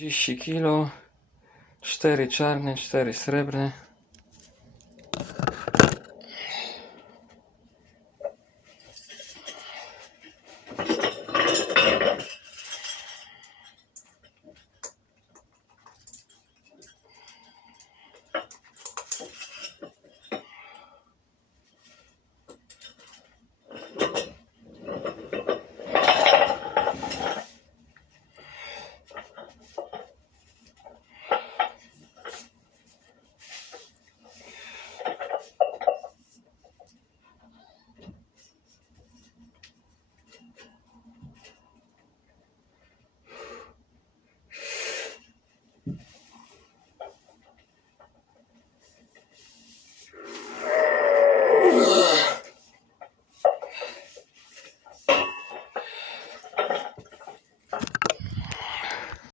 30 kg, 4 czarne, 4 srebrne.